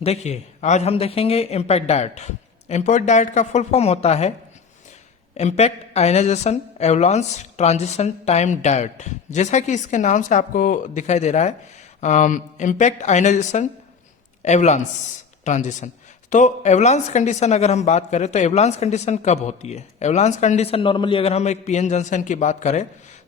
देखिए, आज हम देखेंगे इम्पैक्ट डायोड। इम्पैक्ट डायोड का फुल फॉर्म होता है impact ionisation avalanche transition time diode. जैसा कि इसके नाम से आपको दिखाई दे रहा है, इम्पैक्ट आयनाइजेशन एवलांस ट्रांजिशन। तो एवलांस कंडीशन अगर हम बात करें तो एवलांस कंडीशन कब होती है? एवलांस कंडीशन नॉर्मली अगर हम एक पीएन जंक्शन की बात करें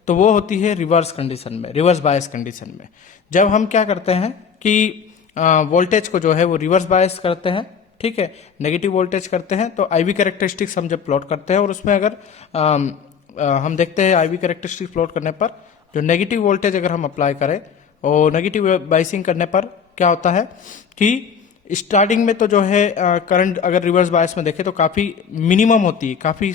तो वो होती है रिवर्स कंडीशन में, रिवर्स बायस कंडीशन में। जब हम क्या करते हैं कि वोल्टेज को जो है वो रिवर्स बायस करते हैं, ठीक है, नेगेटिव वोल्टेज करते हैं, तो आईवी कैरेक्टरिस्टिक्स हम जब प्लॉट करते हैं और उसमें अगर हम देखते हैं आईवी कैरेक्टरिस्टिक्स प्लॉट करने पर जो नेगेटिव वोल्टेज अगर हम अप्लाई करें और नेगेटिव बायसिंग करने पर क्या होता है कि स्टार्टिंग में तो जो है करंट अगर रिवर्स बायस में देखें तो काफी मिनिमम होती है, काफी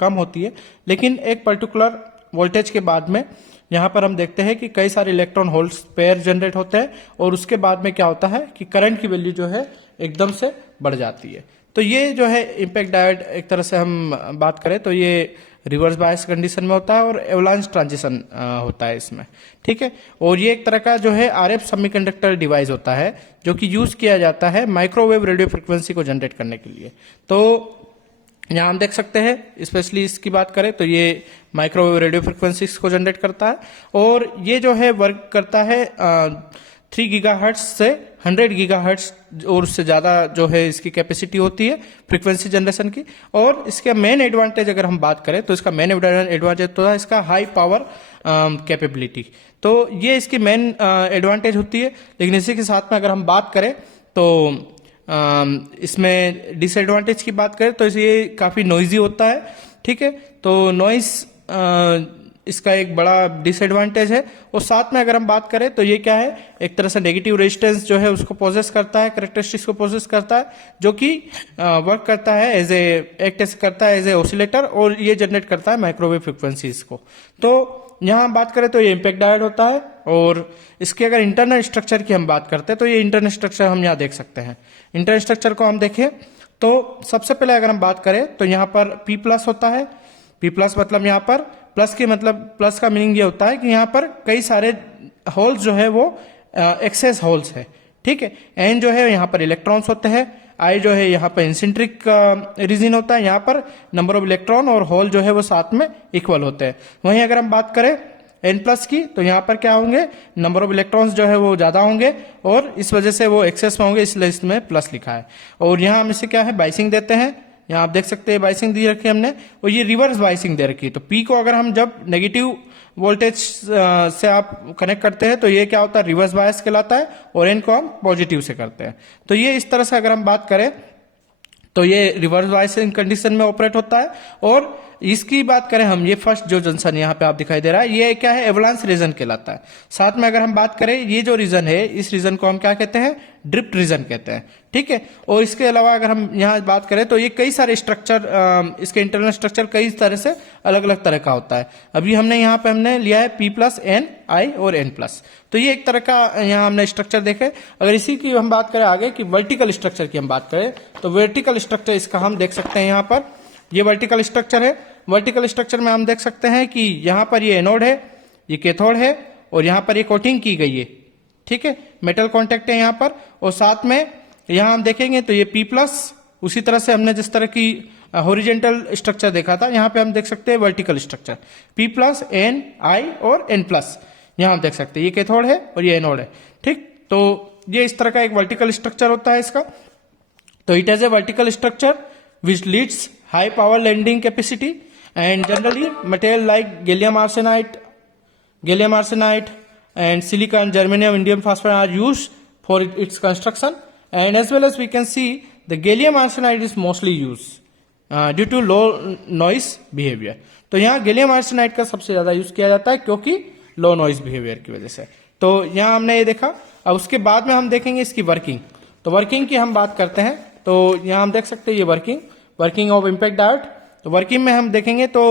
कम होती है, लेकिन एक पर्टिकुलर वोल्टेज के बाद में यहाँ पर हम देखते हैं कि कई सारे इलेक्ट्रॉन होल्स पेयर जनरेट होते हैं और उसके बाद में क्या होता है कि करंट की वैल्यू जो है एकदम से बढ़ जाती है। तो ये जो है इम्पैक्ट डायोड एक तरह से हम बात करें तो ये रिवर्स बायस कंडीशन में होता है और एवलांस ट्रांजिशन होता है इसमें, ठीक है। और ये एक तरह का जो है आरएफ सेमीकंडक्टर डिवाइस होता है जो कि यूज किया जाता है माइक्रोवेव रेडियो फ्रिक्वेंसी को जनरेट करने के लिए। तो यहाँ हम देख सकते हैं, स्पेशली इसकी बात करें तो ये माइक्रोवेव रेडियो फ्रिक्वेंसीज को जनरेट करता है और ये जो है वर्क करता है 3 गीगाहर्ट्ज से 100 गीगाहर्ट्ज और उससे ज़्यादा जो है इसकी कैपेसिटी होती है फ्रीक्वेंसी जनरेशन की। और इसका मेन एडवांटेज अगर हम बात करें तो इसका मेन एडवांटेज तो है इसका हाई पावर कैपेबिलिटी। तो ये इसकी मेन एडवांटेज होती है, लेकिन इसी के साथ में अगर हम बात करें तो इसमें डिसएडवांटेज की बात करें तो ये काफ़ी नॉइजी होता है, ठीक है। तो नॉइस इसका एक बड़ा डिसएडवांटेज है। और साथ में अगर हम बात करें तो ये क्या है, एक तरह से नेगेटिव रेजिस्टेंस जो है उसको पोजेस करता है, कैरेक्टरिस्टिक्स को पोजेस करता है, जो कि वर्क करता है एज एक्ट करता है एज ए ऑसिलेटर और ये जनरेट करता है माइक्रोवेव फ्रिक्वेंसीज को। तो यहाँ हम बात करें तो ये इम्पैक्ट डायोड होता है। और इसके अगर इंटरनल स्ट्रक्चर की हम बात करते हैं तो ये इंटरनल स्ट्रक्चर हम यहाँ देख सकते हैं। इंटरनल स्ट्रक्चर को हम देखें तो सबसे पहले अगर हम बात करें तो यहाँ पर P प्लस होता है। P प्लस मतलब यहाँ पर प्लस के मतलब प्लस का मीनिंग ये होता है कि यहाँ पर कई सारे होल्स जो है वो एक्सेस होल्स है, ठीक है। N जो है यहाँ पर इलेक्ट्रॉन्स होते हैं, I जो है यहाँ पर इंसिंट्रिक रीजन होता है, यहाँ पर नंबर ऑफ इलेक्ट्रॉन और होल जो है वो साथ में इक्वल होते हैं। वहीं अगर हम बात करें N प्लस की तो यहाँ पर क्या होंगे, नंबर ऑफ इलेक्ट्रॉन्स जो है वो ज्यादा होंगे और इस वजह से वो एक्सेस में होंगे, इसलिए इसमें प्लस लिखा है। और यहाँ हम इसे क्या है बाइसिंग देते हैं, यहाँ आप देख सकते हैं बाइसिंग दी रखी है हमने और ये रिवर्स बाइसिंग दे रखी है। तो P को अगर हम जब नेगेटिव वोल्टेज से आप कनेक्ट करते हैं तो ये क्या होता है रिवर्स बायस कहलाता है और N को हम पॉजिटिव से करते हैं। तो ये इस तरह से अगर हम बात करें तो ये रिवर्स बायसिंग कंडीशन में ऑपरेट होता है। और इसकी बात करें हम, ये फर्स्ट जो जंक्शन यहाँ पे आप दिखाई दे रहा है ये क्या है एवलांस रीजन कहलाता है। साथ में अगर हम बात करें ये जो रीजन है इस रीजन को हम क्या कहते हैं, ड्रिफ्ट रीजन कहते हैं, ठीक है। और इसके अलावा अगर हम यहाँ बात करें तो ये कई सारे स्ट्रक्चर, इसके इंटरनल स्ट्रक्चर कई तरह से अलग अलग तरह का होता है। अभी हमने यहाँ पे हमने लिया है P प्लस N I और N प्लस, तो ये एक तरह का यहाँ हमने स्ट्रक्चर देखे। अगर इसी की हम बात करें आगे कि वर्टिकल स्ट्रक्चर की हम बात करें तो वर्टिकल स्ट्रक्चर इसका हम देख सकते हैं, यहाँ पर ये वर्टिकल स्ट्रक्चर है। वर्टिकल स्ट्रक्चर में हम देख सकते हैं कि यहाँ पर ये एनोड है, ये कैथोड है और यहाँ पर ये कोटिंग की गई है, ठीक है, मेटल कॉन्टेक्ट है यहाँ पर। और साथ में यहाँ हम देखेंगे तो ये P प्लस, उसी तरह से हमने जिस तरह की हॉरिजेंटल स्ट्रक्चर देखा था यहाँ पे हम देख सकते हैं vertical structure P plus N I और N प्लस, यहाँ हम देख सकते हैं ये कैथोड है और ये एनोड है, ठीक। तो ये इस तरह का एक वर्टिकल स्ट्रक्चर होता है इसका। तो it is a vertical structure which leads high power landing capacity and generally material like gallium arsenide and silicon, germanium, indium phosphide are used for its construction, and as well as we can see the gallium arsenide is mostly used due to low noise behavior। तो यहाँ gallium arsenide का सबसे ज्यादा use किया जाता है क्योंकि लो noise behaviour की वजह से। तो यहाँ हमने ये देखा। अब उसके बाद में हम देखेंगे इसकी वर्किंग। तो वर्किंग की हम बात करते हैं तो यहाँ हम देख सकते हैं ये वर्किंग ऑफ इम्पैक्ट डायोड। तो वर्किंग में हम देखेंगे तो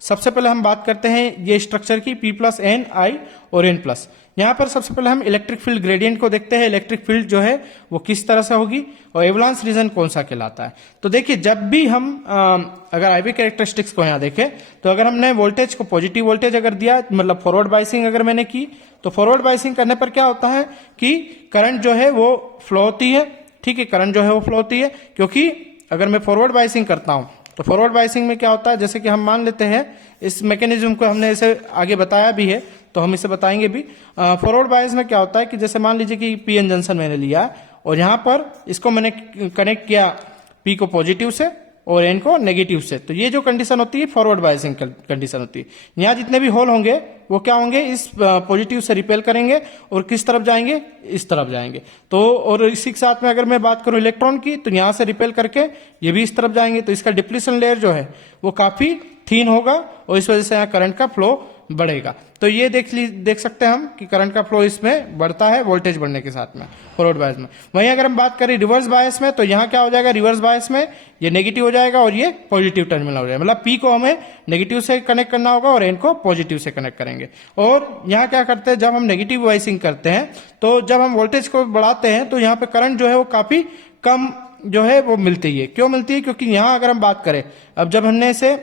सबसे पहले हम बात करते हैं ये स्ट्रक्चर की P प्लस N I और N प्लस। यहाँ पर सबसे पहले हम इलेक्ट्रिक फील्ड ग्रेडियंट को देखते हैं, इलेक्ट्रिक फील्ड जो है वो किस तरह से होगी और एवलांस रीजन कौन सा कहलाता है। तो देखिए जब भी हम अगर आईवी कैरेक्टरिस्टिक्स को यहाँ देखें तो अगर हमने वोल्टेज को पॉजिटिव वोल्टेज अगर दिया, मतलब फॉरवर्ड बाइसिंग अगर मैंने की, तो फॉरवर्ड बाइसिंग करने पर क्या होता है कि करंट जो है वो फ्लो होती है ठीक है, करंट जो है वो फ्लो होती है। क्योंकि अगर मैं फॉरवर्ड बायसिंग करता हूं तो फॉरवर्ड बायसिंग में क्या होता है, जैसे कि हम मान लेते हैं इस मैकेनिज्म को हमने इसे आगे बताया भी है तो हम इसे बताएंगे भी। फॉरवर्ड बायस में क्या होता है कि जैसे मान लीजिए कि पीएन जंक्शन मैंने लिया और यहां पर इसको मैंने कनेक्ट किया पी को पॉजिटिव से और एन को नेगेटिव से, तो ये जो कंडीशन होती है फॉरवर्ड बायसिंग कंडीशन होती है। यहाँ जितने भी होल होंगे वो क्या होंगे, इस पॉजिटिव से रिपेल करेंगे और किस तरफ जाएंगे, इस तरफ जाएंगे। तो और इसी के साथ में अगर मैं बात करूं इलेक्ट्रॉन की, तो यहां से रिपेल करके ये भी इस तरफ जाएंगे, तो इसका डिप्लीशन लेयर जो है वो काफी थीन होगा और इस वजह से यहाँ करंट का फ्लो बढ़ेगा। तो ये देख सकते हैं हम कि करंट का फ्लो इसमें बढ़ता है वोल्टेज बढ़ने के साथ में फॉरवर्ड बायस में। वहीं अगर हम बात करें रिवर्स बायस में, तो यहाँ क्या हो जाएगा, रिवर्स बायस में ये नेगेटिव हो जाएगा और ये पॉजिटिव टर्मिनल हो जाएगा। मतलब पी को हमें नेगेटिव से कनेक्ट करना होगा और एन को पॉजिटिव से कनेक्ट करेंगे। और यहाँ क्या करते हैं, जब हम नेगेटिव बायसिंग करते हैं तो जब हम वोल्टेज को बढ़ाते हैं तो यहाँ पे करंट जो है वो काफी कम जो है वो मिलती है। क्यों मिलती है, क्योंकि यहाँ अगर हम बात करें, अब जब हमने इसे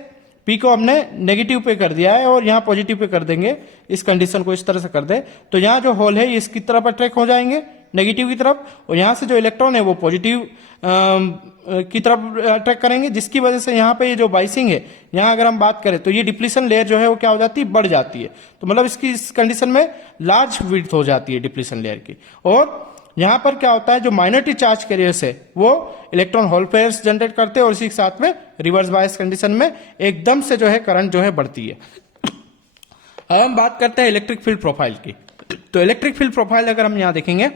पी को हमने नेगेटिव पे कर दिया है और यहाँ पॉजिटिव पे कर देंगे, इस कंडीशन को इस तरह से कर दे, तो यहाँ जो होल है इसकी तरफ अट्रैक्ट हो जाएंगे नेगेटिव की तरफ, और यहाँ से जो इलेक्ट्रॉन है वो पॉजिटिव की तरफ अट्रैक्ट करेंगे, जिसकी वजह से यहाँ पे ये जो बाइसिंग है, यहाँ अगर हम बात करें तो ये डिप्लीशन लेयर जो है वो क्या हो जाती है, बढ़ जाती है। तो मतलब इसकी इस कंडीशन में लार्ज विड्थ हो जाती है डिप्लीशन लेयर की। और यहां पर क्या होता है, जो माइनॉरिटी चार्ज कैरियर्स है वो इलेक्ट्रॉन होल पेयर्स जनरेट करते हैं और इसी के साथ में रिवर्स बायस कंडीशन में एकदम से जो है करंट जो है बढ़ती है। अब हम बात करते हैं इलेक्ट्रिक फील्ड प्रोफाइल की। तो इलेक्ट्रिक फील्ड प्रोफाइल अगर हम यहां देखेंगे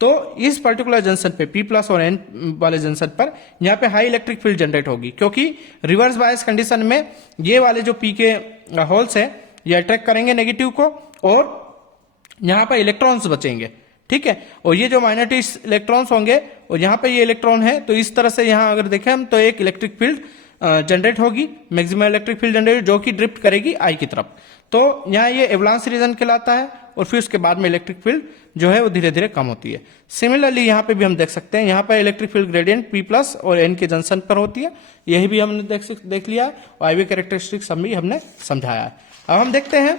तो इस पर्टिकुलर जंक्शन पे पी प्लस और एन वाले जंक्शन पर यहाँ पे हाई इलेक्ट्रिक फील्ड जनरेट होगी, क्योंकि रिवर्स बायस कंडीशन में ये वाले जो पी के होल्स है ये अट्रैक्ट करेंगे नेगेटिव को और यहाँ पर इलेक्ट्रॉन्स बचेंगे, ठीक है। और ये जो माइनॉरिटी इलेक्ट्रॉन्स होंगे और यहाँ पे ये इलेक्ट्रॉन है, तो इस तरह से यहाँ अगर देखें हम तो एक इलेक्ट्रिक फील्ड जनरेट होगी, मैक्सिमम इलेक्ट्रिक फील्ड जनरेट, जो कि ड्रिफ्ट करेगी आई की तरफ। तो यहाँ ये एवलांस रीजन कहलाता है और फिर उसके बाद में इलेक्ट्रिक फील्ड जो है वो धीरे धीरे कम होती है। सिमिलरली यहाँ पे भी हम देख सकते हैं, यहाँ पर electric field gradient P plus और एन के जंक्शन पर होती है, यही भी हमने देख लिया है और आईवी कैरेक्टरिस्टिक्स हम भी हमने समझाया है। अब हम देखते हैं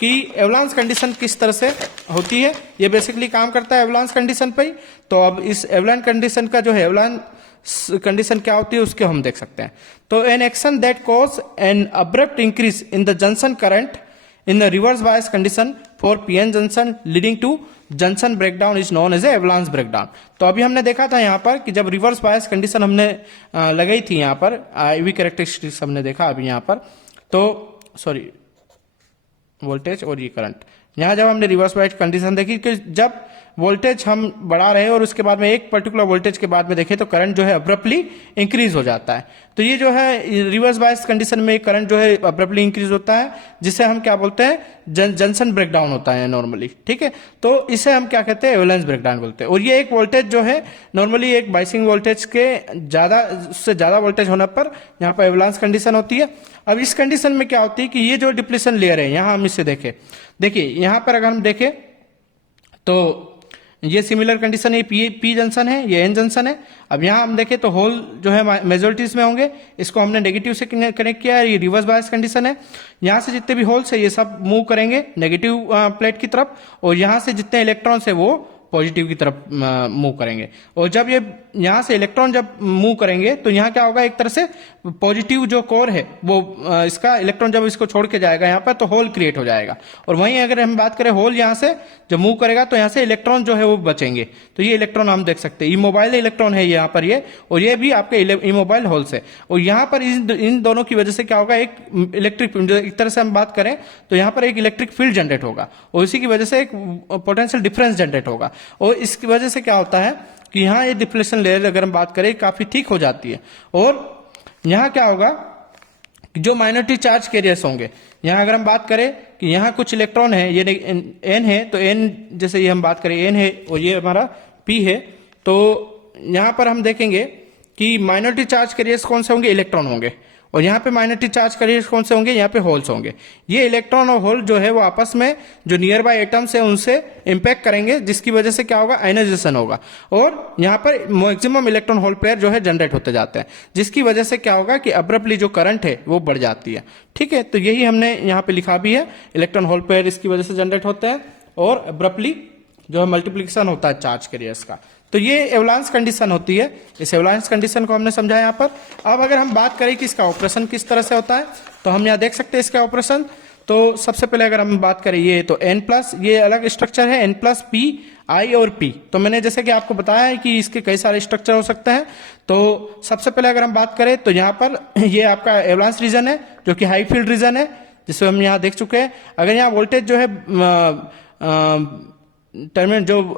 कि एवलांस कंडीशन किस तरह से होती है। ये बेसिकली काम करता है एवलांस कंडीशन पे ही। तो अब इस एवलांस कंडीशन का जो है एवलांस कंडीशन क्या होती है उसके हम देख सकते हैं। तो an action that cause an abrupt increase in the junction current in the reverse bias condition for PN junction leading to junction breakdown is known as a avalanche breakdown. तो अभी हमने देखा था यहाँ पर कि जब रिवर्स बायस कंडीशन हमने लगाई थी, यहाँ पर आईवी कैरेक्टरिस्टिक्स हमने देखा अभी यहाँ पर, तो सॉरी वोल्टेज और ये करंट, यहाँ जब हमने रिवर्स बायस कंडीशन देखी कि जब वोल्टेज हम बढ़ा रहे हैं और उसके बाद में एक पर्टिकुलर वोल्टेज के बाद में देखें तो करंट जो है अब्रप्टली इंक्रीज हो जाता है। तो ये जो है रिवर्स बायस कंडीशन में करंट जो है अब्रप्टली इंक्रीज होता है, जिसे हम क्या बोलते हैं, जंक्शन ब्रेकडाउन होता है नॉर्मली, ठीक है। तो इसे हम क्या कहते हैं, एवलांस ब्रेकडाउन बोलते हैं। और ये एक वोल्टेज जो है नॉर्मली एक बाइसिंग वोल्टेज के ज्यादा वोल्टेज होने पर यहाँ पर एवलांस कंडीशन होती है। अब इस कंडीशन में क्या होती है कि ये जो डिप्लीशन लेयर है, यहाँ हम इसे देखें, देखिए यहाँ पर अगर हम देखें तो ये सिमिलर कंडीशन है, पी जंक्शन है, ये एन जंक्शन है। अब यहाँ हम देखें तो होल जो है मेजोरिटीज में होंगे, इसको हमने नेगेटिव से कनेक्ट किया है, ये रिवर्स बायस कंडीशन है। यहाँ से जितने भी होल्स है ये सब मूव करेंगे नेगेटिव प्लेट की तरफ और यहाँ से जितने इलेक्ट्रॉन्स है वो पॉजिटिव की तरफ मूव करेंगे। और जब ये यहाँ से इलेक्ट्रॉन जब मूव करेंगे तो यहाँ क्या होगा, एक तरह से पॉजिटिव जो कोर है वो इसका इलेक्ट्रॉन जब इसको छोड़ के जाएगा यहाँ पर तो होल क्रिएट हो जाएगा। और वहीं अगर हम बात करें होल यहाँ से जब मूव करेगा तो यहाँ से इलेक्ट्रॉन जो है वो बचेंगे। तो ये इलेक्ट्रॉन हम देख सकते हैं, इमोबाइल इलेक्ट्रॉन है यहाँ पर ये, और ये भी आपके इमोबाइल होल्स है। और यहाँ पर इन दोनों की वजह से क्या होगा, एक इलेक्ट्रिक, एक तरह से हम बात करें तो यहाँ पर एक इलेक्ट्रिक फील्ड जनरेट होगा और इसी की वजह से एक पोटेंशियल डिफरेंस जनरेट होगा। और इसकी वजह से क्या होता है कि यहाँ ये डिप्लेशन लेयर अगर हम बात करें काफी ठीक हो जाती है। और यहाँ क्या होगा, जो माइनॉरिटी चार्ज कैरियर्स होंगे, यहाँ अगर हम बात करें कि यहाँ कुछ इलेक्ट्रॉन है, ये एन है, तो एन जैसे ये हम बात करें एन है और ये हमारा पी है, तो यहाँ पर हम देखेंगे कि माइनॉरिटी चार्ज कैरियर्स कौन से होंगे, इलेक्ट्रॉन होंगे। और यहाँ पे माइनॉरिटी चार्ज कैरियर्स कौन से होंगे, यहाँ पे होल्स होंगे। ये इलेक्ट्रॉन और होल जो है वो आपस में जो नियर बाय एटम्स है उनसे इंपैक्ट करेंगे, जिसकी वजह से क्या होगा, आयनाइजेशन होगा। और यहाँ पर मैक्सिमम इलेक्ट्रॉन होल पेयर जो है जनरेट होते जाते हैं, जिसकी वजह से क्या होगा कि अब्रप्टली जो करंट है वो बढ़ जाती है, ठीक है। तो यही हमने यहाँ पे लिखा भी है, इलेक्ट्रॉन होल पेयर इसकी वजह से जनरेट होते हैं और अब्रप्टली जो है मल्टीप्लीकेशन होता है चार्ज कैरियर्स का। तो ये एवलांस कंडीशन होती है। इस एवलांस कंडीशन को हमने समझा यहाँ पर। अब अगर हम बात करें कि इसका ऑपरेशन किस तरह से होता है, तो हम यहाँ देख सकते हैं इसका ऑपरेशन। तो सबसे पहले अगर हम बात करें ये तो n प्लस, ये अलग स्ट्रक्चर है, n प्लस पी आई और p। तो मैंने जैसे कि आपको बताया है कि इसके कई सारे स्ट्रक्चर हो सकते हैं। तो सबसे पहले अगर हम बात करें तो यहाँ पर ये आपका एवलांस रीजन है जो कि हाई फील्ड रीजन है, जिसे हम यहाँ देख चुके हैं। अगर यहाँ वोल्टेज जो है टर्मिनल जो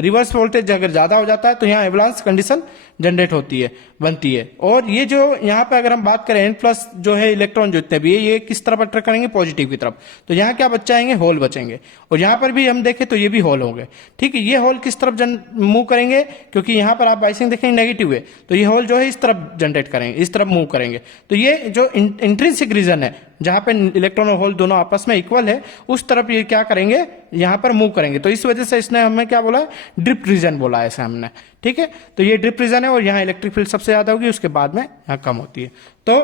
रिवर्स वोल्टेज अगर ज्यादा हो जाता है तो यहाँ एवलांस कंडीशन जनरेट होती है, बनती है। और ये जो यहाँ पे अगर हम बात करें n प्लस जो है इलेक्ट्रॉन जितने भी है ये किस तरफ अट्रैक्ट करेंगे, पॉजिटिव की तरफ। तो यहाँ क्या बचाएंगे, होल बचेंगे। और यहाँ पर भी हम देखें तो ये भी होल होंगे, ठीक है। ये होल किस तरफ मूव करेंगे, क्योंकि यहाँ पर आप बाइसिंग देखेंगे नेगेटिव है, तो ये होल जो है इस तरफ जनरेट करेंगे, इस तरफ मूव करेंगे। तो ये जो इंट्रिंसिक रीजन है जहां पे इलेक्ट्रॉन और होल दोनों आपस में इक्वल है, उस तरफ ये क्या करेंगे, यहां पर मूव करेंगे। तो इस वजह से इसने हमें क्या बोला, ड्रिप रीजन बोला है ऐसे हमने, ठीक है। तो ये ड्रिप रीजन है और यहाँ इलेक्ट्रिक फील्ड सबसे ज्यादा होगी, उसके बाद में यहाँ कम होती है। तो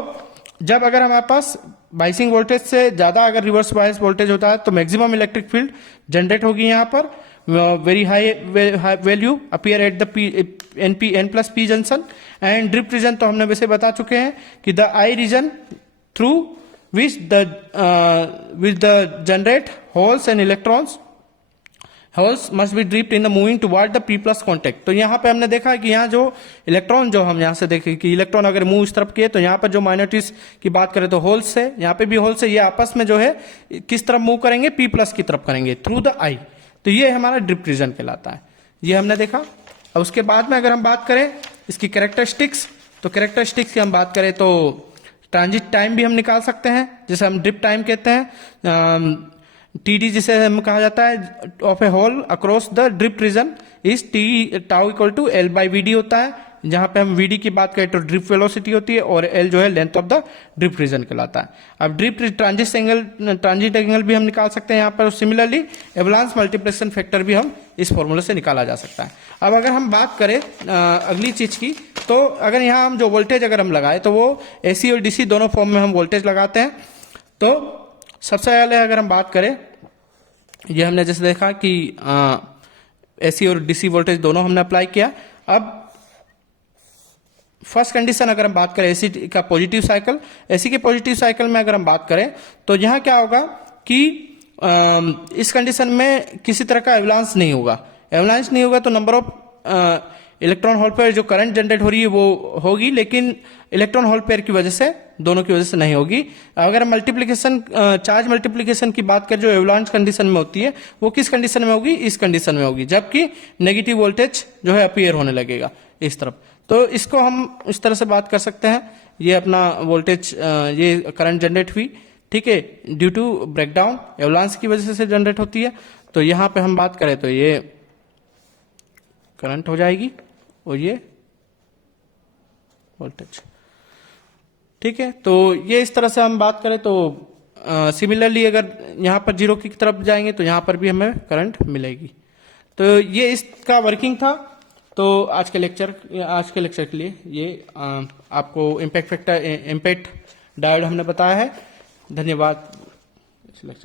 जब अगर हमारे पास बाइसिंग वोल्टेज से ज्यादा अगर रिवर्स बायस वोल्टेज होता है तो मैक्सिमम इलेक्ट्रिक फील्ड जनरेट होगी यहाँ पर, very high value appear at the N plus P junction. And drip region तो हमने वैसे बता चुके हैं कि the I region through which the generate holes and electrons, holes must be dripped in the moving toward the p plus contact। तो यहाँ पे हमने देखा है कि यहाँ जो इलेक्ट्रॉन, जो हम यहाँ से देखें कि इलेक्ट्रॉन अगर मूव इस तरफ किए तो यहाँ पर जो माइनॉरिटीज की बात करें तो होल्स से, यहाँ पे भी होल्स है, ये आपस में जो है किस तरफ मूव करेंगे, p प्लस की तरफ करेंगे थ्रू द आई। तो ये हमारा ड्रिप रीजन कहलाता है, ये हमने देखा। अब उसके बाद में अगर हम बात करें इसकी कैरेक्टरिस्टिक्स, तो कैरेक्टरिस्टिक्स की हम बात करें तो ट्रांजिट टाइम भी हम निकाल सकते हैं, जिसे हम ड्रिप टाइम कहते हैं। टीडी जिसे हम कहा जाता है of a hole across the drip region is T tau equal to L by V D होता है। जहां पे हम वीडी की बात करें तो ड्रिप वेलोसिटी होती है और एल जो है length of the drip region कहलाता है। अब ड्रिप ट्रांजिट एंगल भी हम निकाल सकते हैं यहाँ पर। सिमिलरली एवलांस मल्टीप्लिकेशन फैक्टर भी हम इस फॉर्मूले से निकाला जा सकता है। अब अगर हम बात करें अगली चीज की, तो अगर यहाँ हम जो वोल्टेज अगर हम लगाए तो वो एसी और डीसी दोनों फॉर्म में हम वोल्टेज लगाते हैं। तो सबसे पहले अगर हम बात करें, ये हमने जैसे देखा कि एसी और डीसी वोल्टेज दोनों हमने अप्लाई किया। अब फर्स्ट कंडीशन अगर हम बात करें एसी का पॉजिटिव साइकिल, एसी के पॉजिटिव साइकिल में अगर हम बात करें तो यहाँ क्या होगा कि इस कंडीशन में किसी तरह का एवलांस नहीं होगा। एवलांस नहीं होगा तो number of electron hole pair जो करंट जनरेट हो रही है वो होगी, लेकिन इलेक्ट्रॉन होल पेयर की वजह से, दोनों की वजह से नहीं होगी। अगर हम मल्टीप्लिकेशन, चार्ज मल्टीप्लिकेशन की बात करें जो एवलांस कंडीशन में होती है, वो किस कंडीशन में होगी, इस कंडीशन में होगी, जबकि नेगेटिव वोल्टेज जो है अपीयर होने लगेगा इस तरफ। तो इसको हम इस तरह से बात कर सकते हैं, ये अपना वोल्टेज, ये करंट जनरेट हुई, ठीक है, ड्यू टू ब्रेकडाउन, एवलांस की वजह से जनरेट होती है। तो यहां पे हम बात करें तो ये करंट हो जाएगी और ये वोल्टेज, ठीक है। तो ये इस तरह से हम बात करें तो सिमिलरली अगर यहाँ पर जीरो की तरफ जाएंगे तो यहाँ पर भी हमें करंट मिलेगी। तो ये इसका वर्किंग था। तो आज के लेक्चर के लिए ये आपको इम्पैक्ट डायोड हमने बताया है। धन्यवाद इस लेक्चर